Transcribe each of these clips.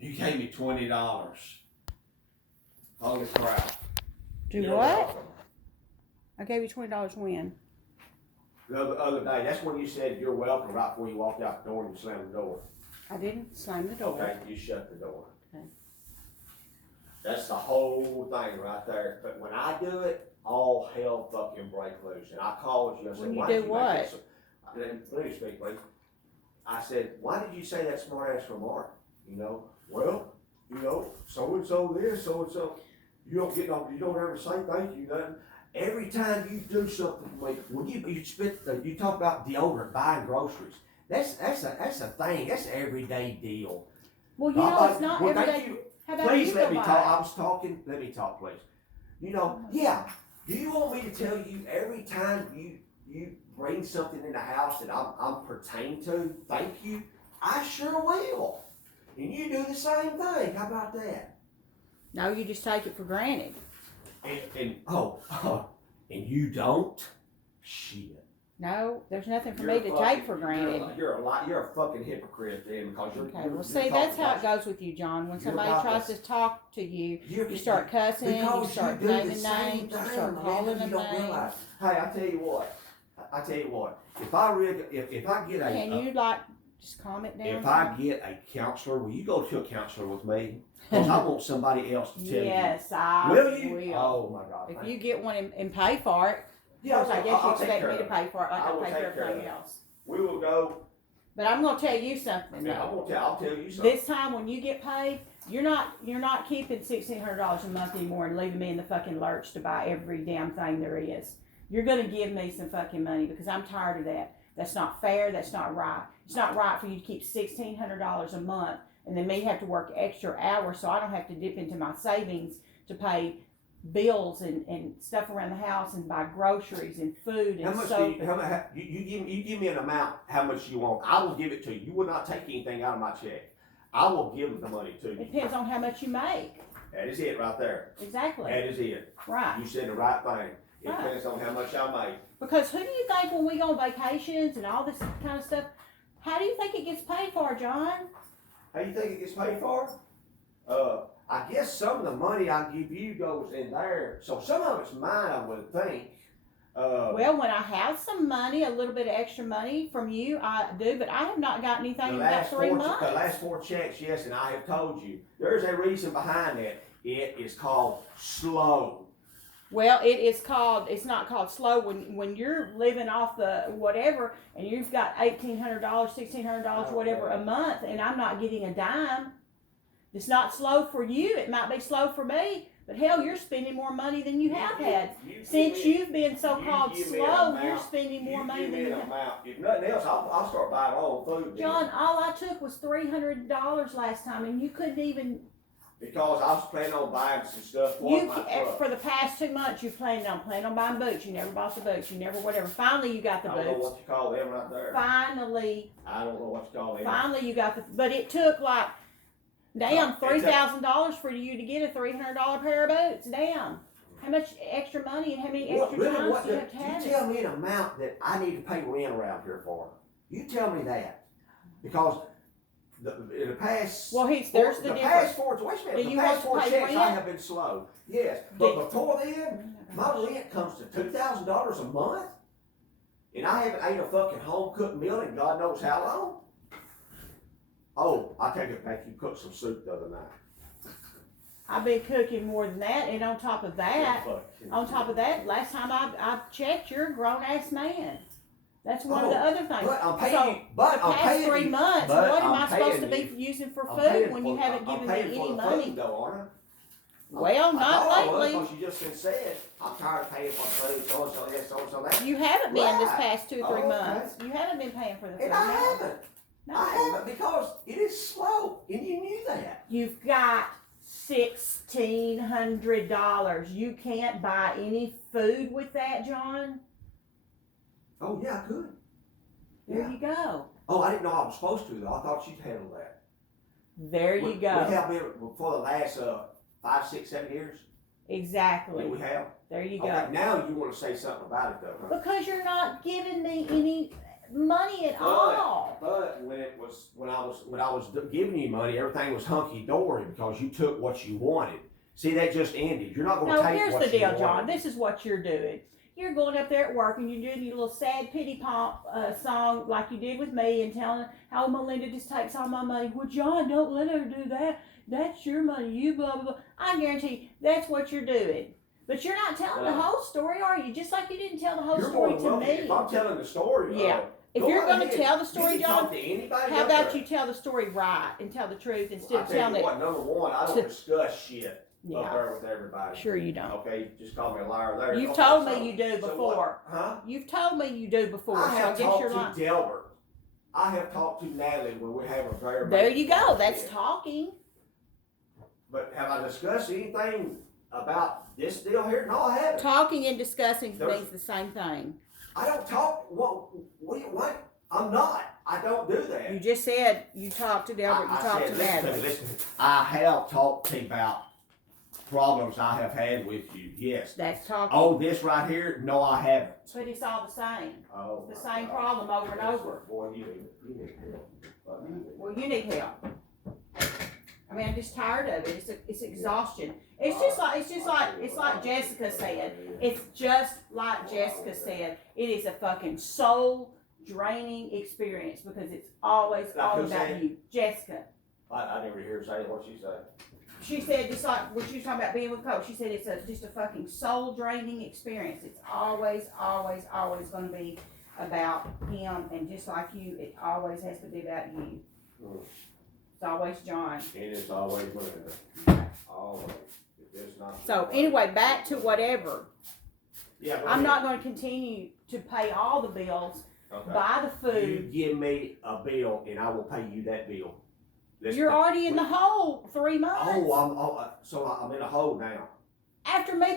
You gave me $20. Holy crap. Do You're what? welcome. I gave you $20 when? The other day, that's when you said you're welcome right before you walked out the door and you slammed the door. I didn't slam the door. Okay, you shut the door. Okay. That's the whole thing right there. But when I do it, all hell fucking break loose. And I called you and I said, When you why do did you what? make that let me speak, please. I said, why did you say that smart ass remark? You know, well, you know, so and so this, so and so. You don't get no, you don't ever say thank you, nothing. Every time you do something for me, when you talk about deodorant, buying groceries. That's a thing. That's an everyday deal. Well, you know, it's not well, every thank day. you. How about Please you let go me buy talk. it? I was talking. Let me talk, please. You know, yeah. Do you want me to tell you every time you bring something in the house that I'm pertain to? Thank you. I sure will. And you do the same thing. How about that? No, you just take it for granted. And you don't? Shit. No, there's nothing for You're me to fucking- take for granted. You're a fucking hypocrite then because you're. Okay, you're, well, you're see, that's talking how it about- goes with you, John. When You're somebody about tries to- to talk to you, You're- you start cussing, you Because start you do the naming same names, you thing, start man, calling you them don't names. realize. Hey, I tell you what. If I get Can you, like, just calm it down? if I get a counselor, will you go to a counselor with me? Because I want somebody else to tell Yes, I you. Will you? will. Oh my God. If you get one and pay for it, yeah, of course, I guess you I'll take expect care me to of it. pay for it like I I will pay for take care of everything it. else. We will go. But I'm gonna tell you something Man, though. I'll tell you something. This time when you get paid, you're not keeping $1,600 a month anymore and leaving me in the fucking lurch to buy every damn thing there is. You're gonna give me some fucking money because I'm tired of that. That's not fair. That's not right. It's not right for you to keep $1,600 a month and then me have to work extra hours so I don't have to dip into my savings to pay bills and stuff around the house and buy groceries and food and How much soap. you give me an amount, how much you want. I will give it to you. You will not take anything out of my check. I will give the money to you. It depends on how much you make. That is it right there. Exactly. That is it. Right. You said the right thing. It Right. depends on how much I make. Because who do you think when we go on vacations and all this kind of stuff, how do you think it gets paid for, John? How you think it gets paid for? I guess some of the money I give you goes in there. So some of it's mine, I would think. Well, when I have some money, a little bit of extra money from you, I do, but I have not got anything in about 3 months. The last 4 checks, yes, and I have told you. There's a reason behind that. It is called slow. Well, it's not called slow when you're living off the whatever and you've got $1,800, $1,600, whatever a month, and I'm not getting a dime. It's not slow for you. It might be slow for me, but hell, you're spending more money than you have had. Since you've been so-called slow, you're spending more money than you have. If nothing else, I'll start buying my own food. John, all I took was $300 last time, and you couldn't even. Because I was planning on buying some stuff for my truck. For the past 2 months, you planned on buying boots. You never bought the boots. You never whatever. Finally, you got the I don't know boots. what you call them right there. Finally, I don't know what you call them. finally, you got the. But it took like, damn, $3,000 for you to get a $300 pair of boots. Damn. How much extra money and how many extra times do you have to have You it? tell me an amount that I need to pay rent around here for. You tell me that. Because in the past. Well, there's the difference. Past 4, wait a minute. Do The you past want 4 to pay checks I rent? have been slow. Yes. But before then, my rent comes to $2,000 a month. And I haven't ate a fucking home cooked meal in God knows how long. Oh, I take it back. You cooked some soup the other night. I've been cooking more than that, and on top of that, last time I checked, you're a grown ass man. That's one of the other things. But I'm paying So, you. But the I'm past paying 3 you. months, but what am I'm I supposed to paying be using for I'm food paying when for- you haven't I'm given me paying any for the money? Food, though, aren't I? Well, I not thought I was, lately. because you just been said, I'm tired of paying for food, so and so this, so and so that. You haven't been this Right. past 2 or 3 Oh, months. You haven't been paying for the food. And I no. haven't. No. I haven't because it is slow, and you knew that. You've got $1,600. You can't buy any food with that, John. Oh yeah, I could. There Yeah. you go. Oh, I didn't know I was supposed to though. I thought you'd handle that. There you We go. have been for the last 5, 6, 7 years. Exactly. We have. There you go. Okay, now you want to say something about it though, huh? Because you're not giving me any money at all. But when I was giving you money, everything was hunky dory because you took what you wanted. See, that just ended. You're not going to No, take here's what the deal, you John. wanted. This is what you're doing. You're going up there at work and you're doing your little sad pity pop song like you did with me and telling how Melinda just takes all my money. Well, John, don't let her do that. That's your money. You blah, blah, blah. I guarantee you, that's what you're doing. But you're not telling the whole story, are you? Just like you didn't tell the whole story to me. If I'm telling the story, Yeah. If you're going to tell the story, you can John, talk to anybody how up about there. you tell the story right and tell the truth instead I of tell telling you it? what, number one, I don't to- discuss shit up Yeah, there with everybody. sure you don't. Okay, just call me a liar there. You've Okay, told so- me you do so before. what? Huh? You've told me you do before, so I I have guess talked you're to lying. Delbert. I have talked to Natalie when we have a very There basic you go. That's conversation. talking. But have I discussed anything about this deal here? No, I haven't. Talking and discussing There's- means the same thing. I don't talk. What? I'm not. I don't do that. You just said you talked to Delbert, you I talked said, to listen to Natalie. me, listen to me. I have talked to you about problems I have had with you. Yes. That's talking. Oh, this right here? No, I haven't. But it's all the same. Oh, The my same God. problem over and over. Boy, you need help. Well, you need help. I mean, I'm just tired of it. It's exhaustion. It's just like Jessica said. It's just like Jessica said. It is a fucking soul draining experience because it's always Like all who about said? you. Jessica. I never hear her say what she said. She said just like what she was talking about being with Coach. She said it's just a fucking soul draining experience. It's always going to be about him, and just like you, it always has to be about you. It's always John. And it's always Melinda. Always. If it's not. So anyway, back to whatever. Yeah, go I'm ahead. not going to continue to pay all the bills, Okay. buy the You food. give me a bill and I will pay you that bill. Listen, You're already in the hole 3 months. So I'm in a hole now. After me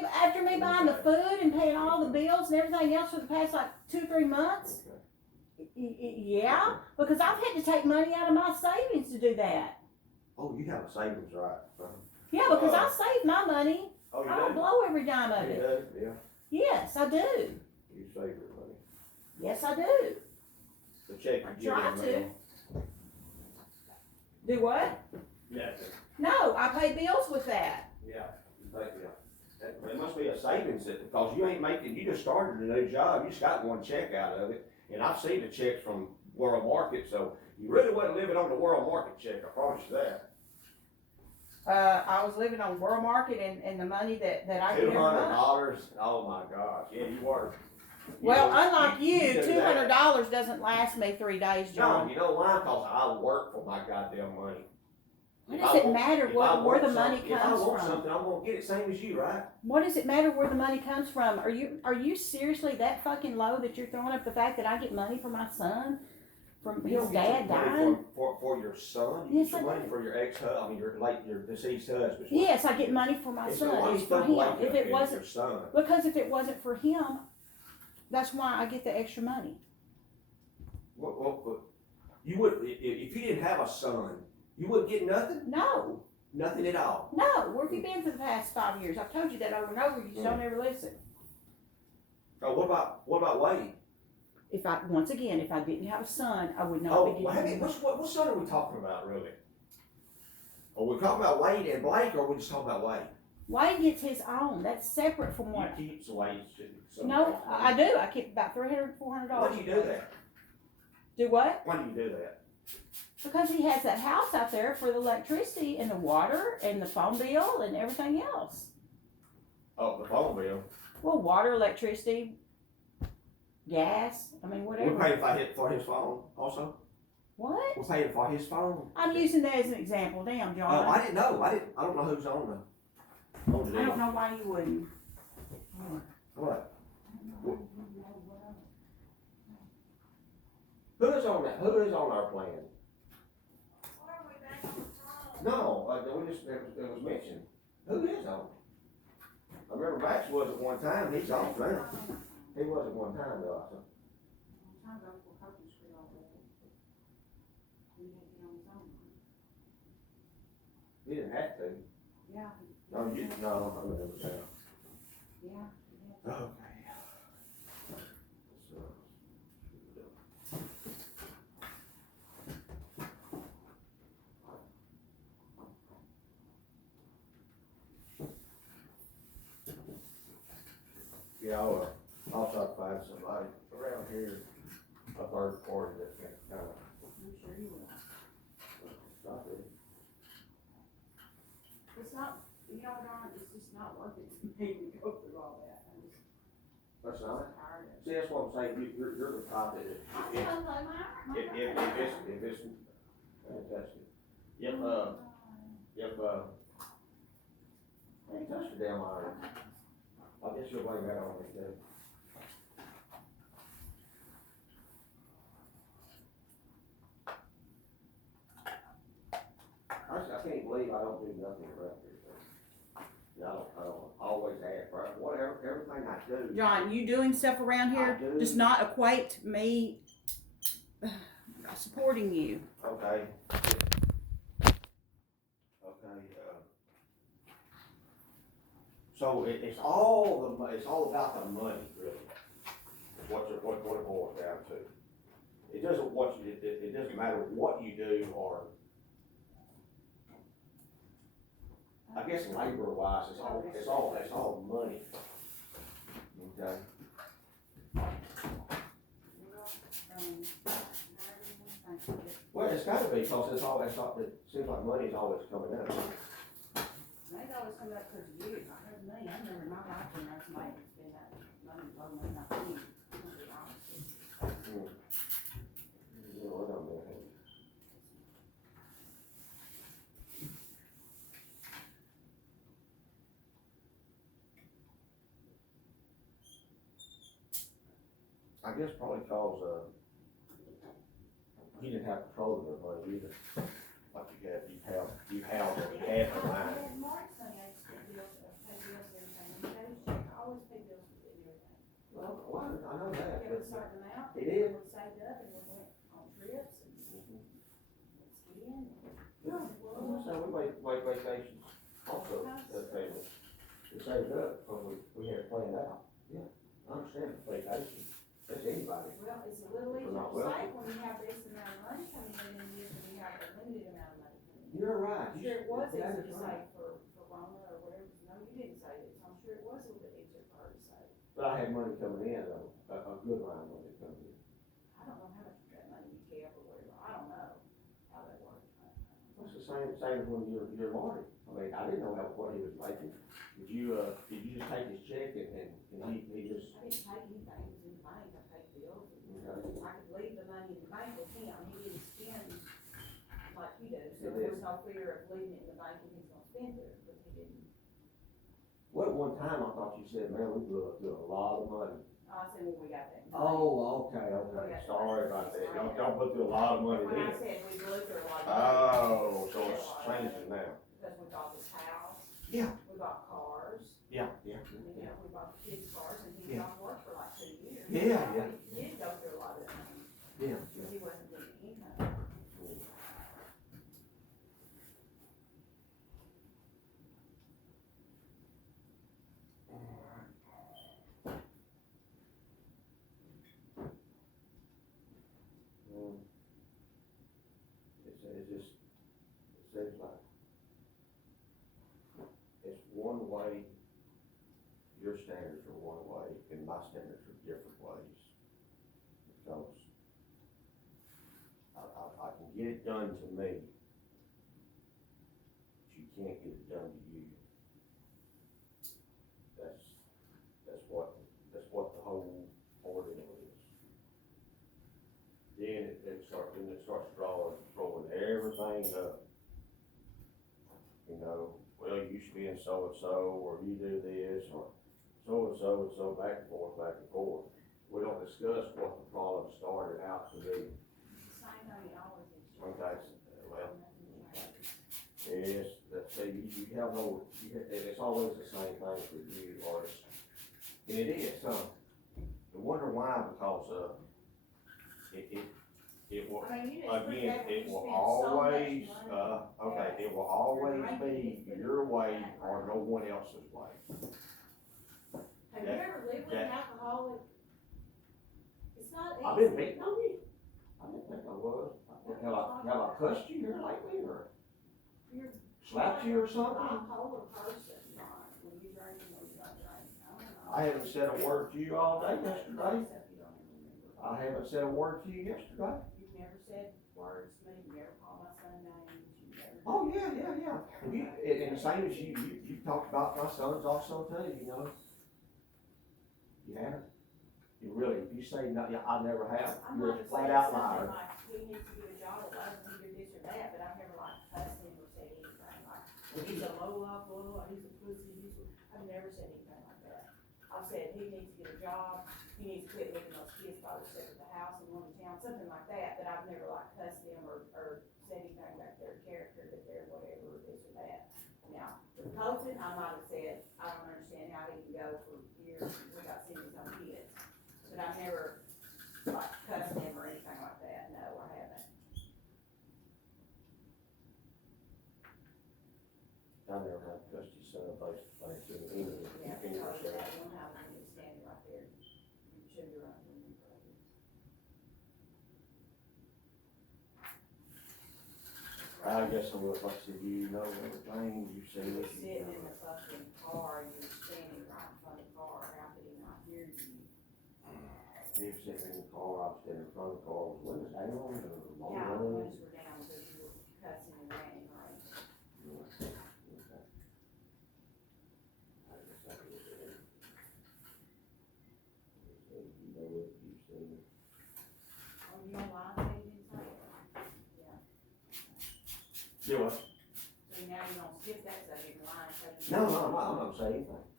buying the food and paying all the bills and everything else for the past like 2-3 months. Yeah, because I've had to take money out of my savings to do that. Oh, you have a savings, right? Yeah, because I save my money. Oh, you I don't do? blow every dime of You it. do? Yeah. Yes, I do. You save your money. Yes, I do. The check you I try give them, Do what? Yeah. No, I pay bills with that. Yeah. It must be a savings because you ain't making. You just started a new job. You just got one check out of it, and I've seen the checks from World Market. So you really wasn't living on the World Market check. I promise you that. I was living on World Market and the money that I get every month. $200. Oh my gosh. Yeah, you were. Well, unlike you, do that. $200 doesn't last me 3 days, No, John. you know why? Because I work for my goddamn money. What If does I it want- matter if I where want the money something- comes If I want from? something, I'm gonna get it same as you, right? What does it matter where the money comes from? Are you seriously that fucking low that you're throwing up the fact that I get money for my son from You his don't get dad your money dying? for your son. You Yes, get your I money do. for your your deceased husband. Yes, I get money for my It's the son. one It's for stuff him. like If that, it wasn't your son. because if it wasn't for him, that's why I get the extra money. What, you would if you didn't have a son, you wouldn't get nothing, No. nothing at all. No, where have you been for the past 5 years? I've told you that over and over. You just don't ever listen. Oh, what about Wade? If I didn't have a son, I would not Oh, be well, getting. what son are we talking about, really? Are we talking about Wade and Blake, or are we just talking about Wade? Wade gets his own. That's separate from what. You keep Wade's. No, I do. I keep about $300, $400. Why do you do that? Do what? Why do you do that? Because he has that house out there for the electricity and the water and the phone bill and everything else. Oh, the phone bill. Well, water, electricity, gas. I mean, whatever. We're paying for his phone also. What? We're paying for his phone. I'm using that as an example. Damn, Oh, John. I didn't know. I don't know who's on the I deal. don't know why you wouldn't. What? Who is on that? Who is on our plan? No, it was mentioned. Who is on? I remember Max was at one time. He's off now. He was at one time though. I think. He didn't have to. Yeah. No, I remember that. Yeah. Okay. So, Yeah, I'll try to find somebody around here, a third party that can kind of I'm sure you will. stop it. It's not, you know, Don, it's just not worth it to me to go through all that. I'm just That's not, tired of it. see, that's what I'm saying, you're the type that if it's fantastic. If, I ain't touched the damn iron. I guess you'll blame that on me too. I can't believe I don't do nothing around here. Yeah, I don't always ask, right, whatever, everything I do. John, you doing stuff around here I do. does not equate me supporting you. Okay. So it's all about the money, really, is what it boils down to. It doesn't matter what you do, or, I guess labor wise, it's all money. Okay? Well, it's gotta be, because it seems like money's always coming up. Money's always coming up because of you, it's not because of me. I never in my life been there somebody that's been that money, low money, not me. I'm gonna be honest with you. You know, I don't know. I guess probably cause, he didn't have control of the money either, like you had the line. Mark's saying I just pay bills and everything, and he goes check, I always pay bills with everything. Well, I know that. It was a certain amount. It is. We saved up and we went on trips and skiing. Yeah, I'm saying we wait vacations also, as family. We saved up, because we had it planned out. Yeah, I understand vacation, that's anybody. Well, it's a little easier We're not to wealthy. save when you have this amount of money coming in and you have a limited amount of money coming in. You're right. I'm sure it was That easier is to right. save for Rona or whatever, no, you didn't save it, so I'm sure it was a little bit easier for her to save. But I had money coming in, though, a good amount of money coming in. I don't know how much of that money you kept or whatever, I don't know how that worked. It's the same as when you're Marty. I mean, I didn't know what he was making. Did you just take his check and he just? I didn't take anything, it was in the bank, I paid bills. Okay. I could leave the money in the bank with him, he didn't spend like you do, so there was no fear of leaving it in the bank and he's gonna spend it, but he didn't. Well, at one time I thought you said, man, we blew a lot of money. I said, well, we got that. Oh, okay, sorry about that. Y'all put through a lot of money When I then. said we blew through a lot of money. Oh, so it's changing now. Because we bought this house. Yeah. We bought cars, Yeah. you know, we bought the kids' cars and he was Yeah. off work for like 2 years. Yeah, So yeah. He did go through a lot of that money, Yeah. because he wasn't getting income. It seems like it's one way, your standards are one way, and my standards are different ways. Because I can get it done to me, but you can't get it done to you. That's what the whole ordeal is. Then it starts throwing everything up. You know, well, you spend so and so, or you do this, or so and so, back and forth. We don't discuss what the problem started out to be. Same thing it always is. Okay, well, yes, you have no, it's always the same thing for you, artists. And it is, I wonder why, because, it will, I mean, you just put again, that when it you will spend so much always, money. it will always be your way or no one else's way. Have you ever lived with an alcoholic? It's not easy. I've been beating on you. I didn't think I was. Have I cussed you here lately, or slapped you or something? Bipolar person, Ron, when you drink and when you don't drink, I don't know. I haven't said a word to you all day yesterday. Stuff you don't even remember. I haven't said a word to you yesterday. You've never said words to me, you never called my son names, you never. Oh, yeah. And the same as you talked about my sons also too, you know. You haven't. You really, if you say no, yeah, I never have, I you're might a have flat said out something liar. like, he needs to get a job at Lowe's, he did this or that, but I've never like cussed him or said anything like, he's a low life, he's a pussy, I've never said anything like that. I've said he needs to get a job, he needs to quit leaving those kids by themselves at the house and going to town, something like that, but I've never like cussed him or said anything about their character, that they're whatever, this or that. Now, with Colton, I might have said, I don't understand how he can go for years without seeing his own kids, but I've never like cussed him or anything like that, no, I haven't. I never have touched your son face to face in any, Yeah, any because respect. that one time when he was standing right there, you should be running when you were right. I guess I will, like I said, you know everything, you've You seen were it, you sitting know. in the fucking car, you were standing right in front of the car, how could he not hear you? He was sitting in the car, I was sitting in front of the car, was windows down, or long Yeah, the running. windows were down because you were cussing and ranting, right? Okay. I guess I will do it. You know it, you've seen it. Oh, you know why I said you didn't say it? Yeah, You what? so now you don't skip that subject and lie and say. you- No, I'm not saying anything.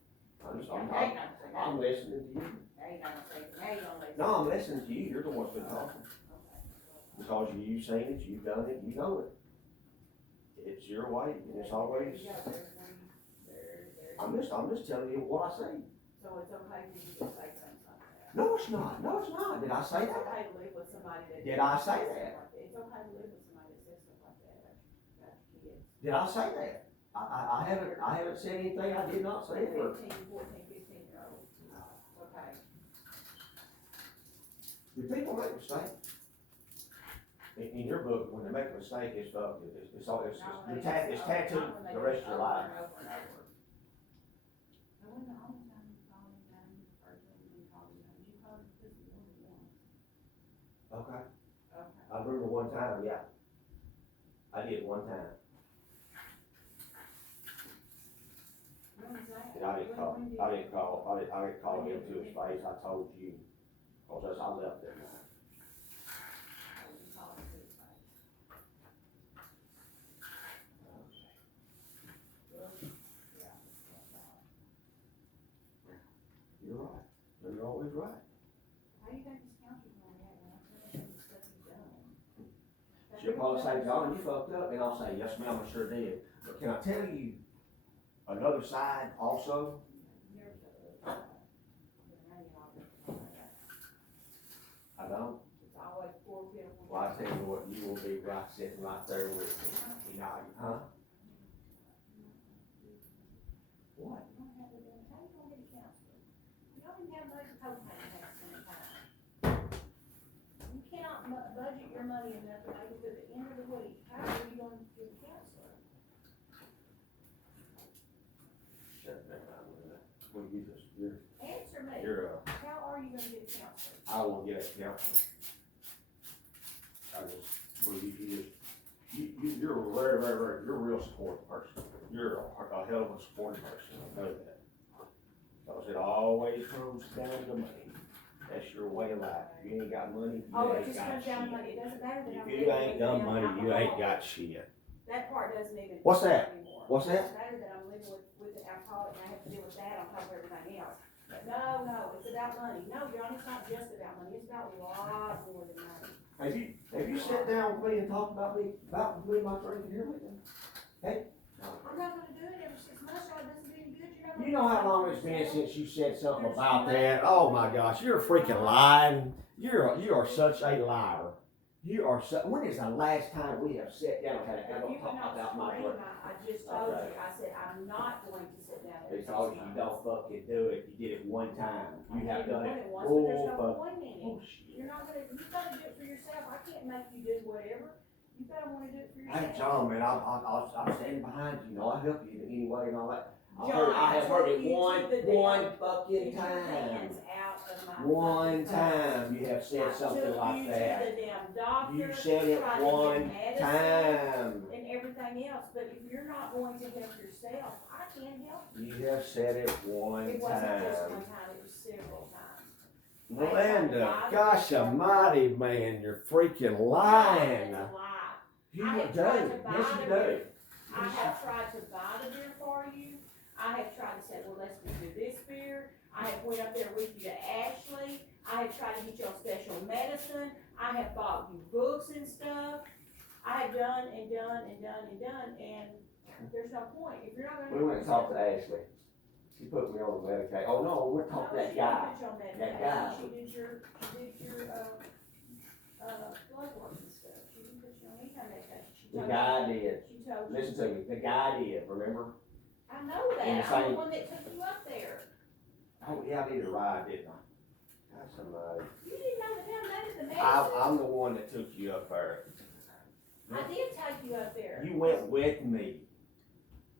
I'm listening to you. Now you're not gonna say, now you're gonna listen. No, I'm listening to you, you're the one's been talking. Okay. Because you've seen it, you've done it, you know it. It's your way, and it's always, Yeah, there's one, there's. I'm just telling you what I say. So it's okay for you to say things like that? No, it's not, did I say It's that? okay to live with somebody that. Did I say says that? stuff like It's okay to live with somebody that says stuff like that about your kids. Did I say that? I haven't said anything I did not say it, or. 15, 14, 15-year-olds. Okay. Do people make mistakes? In your book, when they make a mistake, it's all, it's Not when they it's just- tattooed not when they the just rest of your over life. and over and over. I wasn't the only time you called me down, the first time you called me down, you called me pussy more than once. Okay. Okay. I remember one time, yeah. I did one time. When was that? And I didn't call When did him you- to his face, I told you, cause I left that night. Oh, you called me to his face. Well, yeah, that's right. You're right, you're always right. How do you think this council's gonna react when I tell them the stuff you've done? She'll probably say, John, you fucked up, and I'll say, yes, ma'am, I sure did. But can I tell you another side also? Never shut up. Now you all get to know that. I don't. It's always poor pitiful. Well, I tell you what, you will be right, sitting right there with me. You know, huh? What? You don't have to do it. How you gonna get a counselor? You don't even have money for co-payment at the same time. You cannot budget your money enough to make it to the end of the week. How are you gonna get a counselor? Shut that down with that. Well, Answer me. How are you gonna get a counselor? I will get a counselor. I just, well, you're a you're a real supportive person. You're a hell of a supportive person, I know that. Cause it always comes down to money. That's your way of life. If you ain't got money, Oh, you it ain't just got comes down to shit. money. It doesn't matter that I'm. If you living ain't with got them money, you ain't alcoholic. got shit. That part doesn't even. What's that? Anymore. What's that? It doesn't matter that I'm living with an alcoholic and I have to deal with that on top of everything else. But no, it's about money. No, John, it's not just about money. It's about a lot more than money. Have you sat down with me and talked about me my drinking here with me? I'm not gonna do it every 6 months, so it doesn't do any good. You're not You gonna know how do long it it's been yourself. since you said something about that? Oh my gosh, you're freaking lying. You are such a liar. When is the last time we have sat down and had a If you would talk not about my scream, work? I just told you, I said, I'm not going to sit down every 6 Because months. you don't fucking do it. You did it one time. You have done it. once, but there's no fuck- point in it. Oh shit. You're not gonna, you gotta do it for yourself. I can't make you do whatever. You gotta wanna do it for yourself. Hey John, man, I'm standing behind you. You know, I help you in any way and all that. I have heard it John, one I took you to fucking Get your time. hands out of my One fucking face. time you have I said something like took that. you to the damn doctor. You said it tried to one get medicine time. And everything else, but if you're not going to help yourself, I can't help You have said it one you. It wasn't just time. one time, it was several times. Melinda, gosh almighty, man, you're freaking lying. It's a lie. You I do, have tried to yes buy you the do. I have tried to buy the beer for you. I have tried to say, well, let's do this beer. I have went up there with you to Ashley. I have tried to get you on special medicine. I have bought you books and stuff. I have done and done and done and done, and there's no point. If you're not gonna. We went and talked to Ashley. She put me on the medication. Oh no, we went and talked to that guy. That guy. She did your blood work and stuff. She didn't put you on any kind of medication. She The told guy you- did. She told you. Listen to me. The guy did. Remember? I know that. In the I'm same- the one that took you up there. Oh yeah, I need a ride, didn't I? Gosh, somebody. You didn't know the damn name of the medicine. I'm the one that took you up there. I did take you up there. You went with me.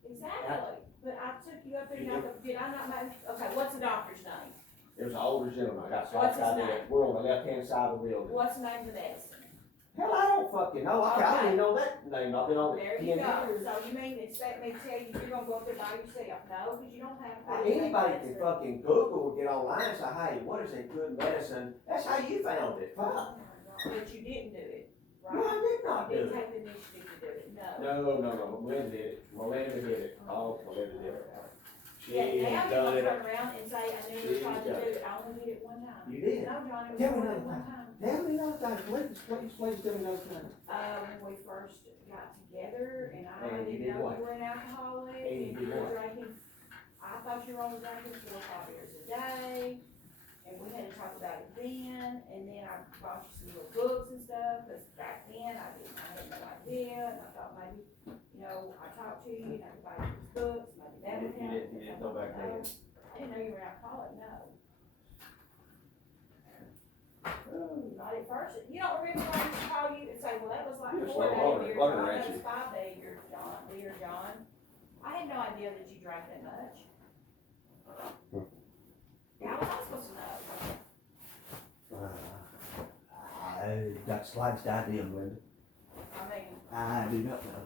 Exactly. But I took you up there, now, did I not make, okay, what's the doctor's name? There was an older gentleman. I got What's his outside name? there. We're on the left-hand side of the building. What's the name of the medicine? Hell, I don't fucking know. I don't Okay. even know that name. I've been on it There 10 you go. years. So you mean expect me to tell you you're gonna go up there by yourself? No, because you don't have. Anybody can fucking Google or get online and say, hey, what is a good medicine? That's how you found it. Fuck. But you didn't do it, No, I right? did not You do didn't it. take the initiative to do it, no. No. Melinda did it. Melinda did it. Oh, Melinda did it. She Yeah, now you're done gonna it. turn around and say, I never She tried to done do it, I only did it one time. You did. No, John, it was Tell me more another than one time. Tell me another time. Please tell me another time. When we first got together and I And you didn't did know what? you were an alcoholic And you and did you were what? drinking, I thought you were only drinking 4 or 5 beers a day. And we had to talk about it then, and then I bought you some little books and stuff, cause back then I had no idea, and I thought maybe, I talked to you and I could buy you these books, maybe that would help. You didn't know back then. I didn't know you were an alcoholic, no. Not at first. You don't remember when I used to call you and say, well, that was like You're 4 slow day learner, beer, learner, John, ain't that you? was 5 day beer, John. I had no idea that you drank that much. How was I supposed to know? I got slightest idea, Melinda. I mean, I do not know.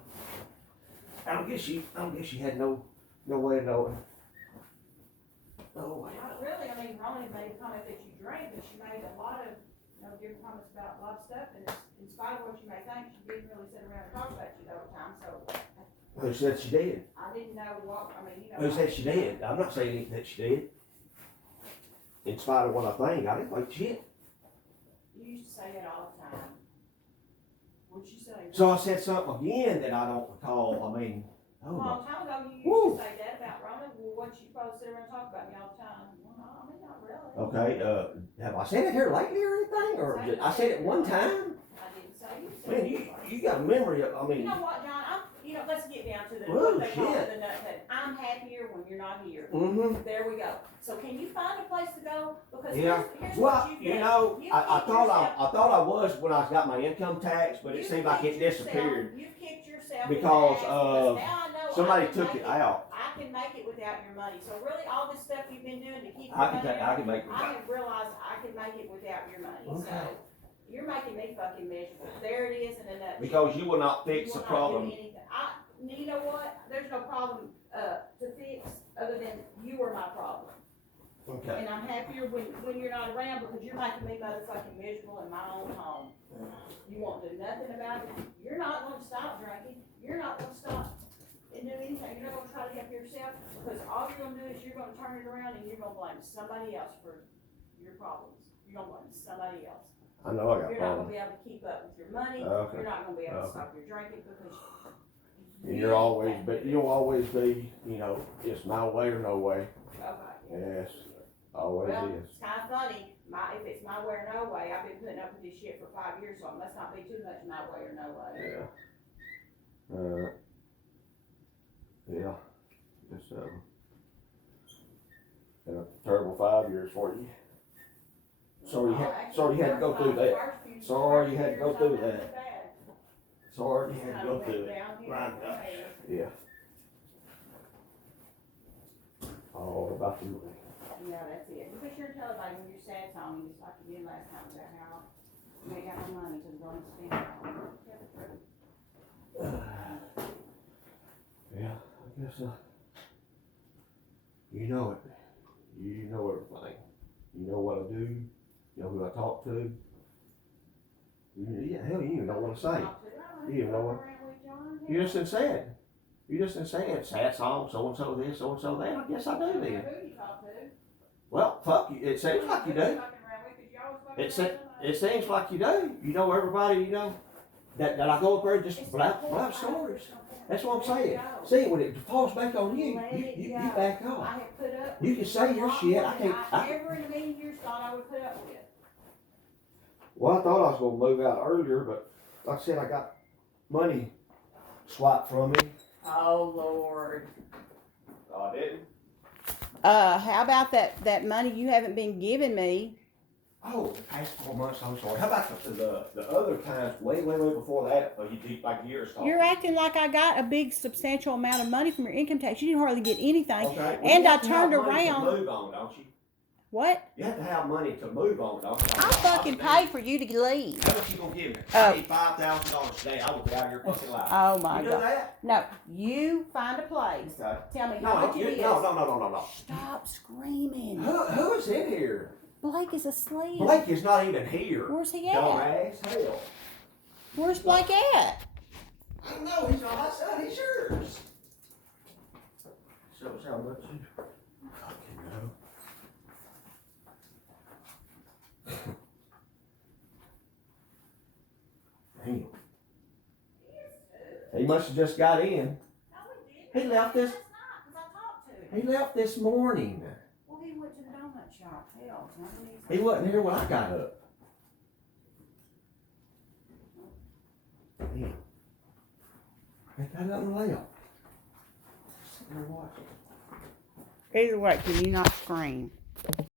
I don't guess you had no way of knowing. No way. not really. I mean, Ronnie made a comment that you drank, but she made a lot of, different comments about a lot of stuff, and in spite of what you may think, she didn't really sit around and talk about you the whole time, so Who said she did? I didn't know what, Who said she did? I'm not saying that she did. In spite of what I think, I didn't think shit. You used to say that all the time. What'd you say? So I said something again that I don't recall. I mean, A oh my. long time ago, you Woo. used to say that about Rhonda. Well, what you supposed to sit around and talk about me all the time? Well, no, I mean, not really. Okay, have I said it here lately or anything? Or I said it one time? I didn't say you said Man, it. you got a memory of, I You mean, know what, John? Let's get down to the, Whoa, what they call shit. the nut thing. I'm happier when you're not here. mm-hmm. There we go. So can you find a place to go? Because Yeah. here's Well, what you've you done. know, You I kicked thought yourself- I was when I got my income tax, but it You've seemed like it kicked yourself- disappeared You've kicked yourself because, in the ass because now I know somebody I can took make it out. I can make it without your money. So really, all this stuff you've been doing to keep your I can money, I can make I have realized I can make it without your money. Okay. So you're making me fucking miserable. There it is in a nutshell. because you will not You fix the will not do problem. anything. You know what? There's no problem to fix other than you are my problem. Okay. And I'm happier when you're not around because you're making me motherfucking miserable in my own home. You won't do nothing about it. You're not gonna stop drinking. You're not gonna stop and do anything. You're not gonna try to help yourself because all you're gonna do is you're gonna turn it around and you're gonna blame somebody else for your problems. You're gonna blame somebody else. I know I got You're not gonna problems. be able to keep up with your money. Okay. You're not gonna be able to Okay. stop your drinking because And you'll always be, it's my way or no way. Okay. Yes, always Well, is. it's kinda funny, if it's my way or no way, I've been putting up with this shit for 5 years, so it must not be too much my way or no way. Yeah. Yeah. Just been a terrible 5 years for you. Sorry you had to go through that. Sorry you had to go through that. Sorry you had to go through it. Right. Yeah. All about the money. Yeah, that's it. You be sure to tell everybody when you're sad song, just like you did last time about how you ain't got no money to go and spend it on. Tell the truth. Yeah, I guess, you know it. You know everything. You know what I do. You know who I talk to. Yeah, hell, you even know what I say. You even know what. You just didn't say it. You just didn't say it. Sad song, so and so this, so and so that. I guess I do then. Well, fuck you. It seems like you do. It seems like you do. You know everybody. You know that I go up there and just blab stories. That's what I'm saying. See, when it falls back on you, you back I off. have put up. You can say your shit. I can't. I ever in a million years thought I would put up with. Well, I thought I was gonna move out earlier, but like I said, I got money swiped from me. Oh, Lord. Oh, I didn't. How about that money you haven't been giving me? Oh, the past 4 months. I'm sorry. How about the other times, way before that? You did like years. You're acting like I got a big substantial amount of money from your income tax. You didn't hardly get anything. Okay. And you I have to have turned money around. To move on, don't you? What? You have to have money to move on, don't you? I fucking pay for you to leave. How much you gonna give me? Oh. I need $5,000 today. I will get out of your fucking life. Oh my You do God. that? No, you find a place. Okay. Tell me how much it is. No. Stop screaming. Who is in here? Blake is asleep. Blake is not even here. Where's he at? Dumbass. Hell. Where's Blake at? I don't know. He's on my side. He's yours. Shows how much you fucking know. Damn. He must have just got in. He left this. He left this morning. Well, he went to the donut shop. Hell, He wasn't here when I got up. Damn. Ain't got nothing left. Sitting there watching. Either way, can you not scream?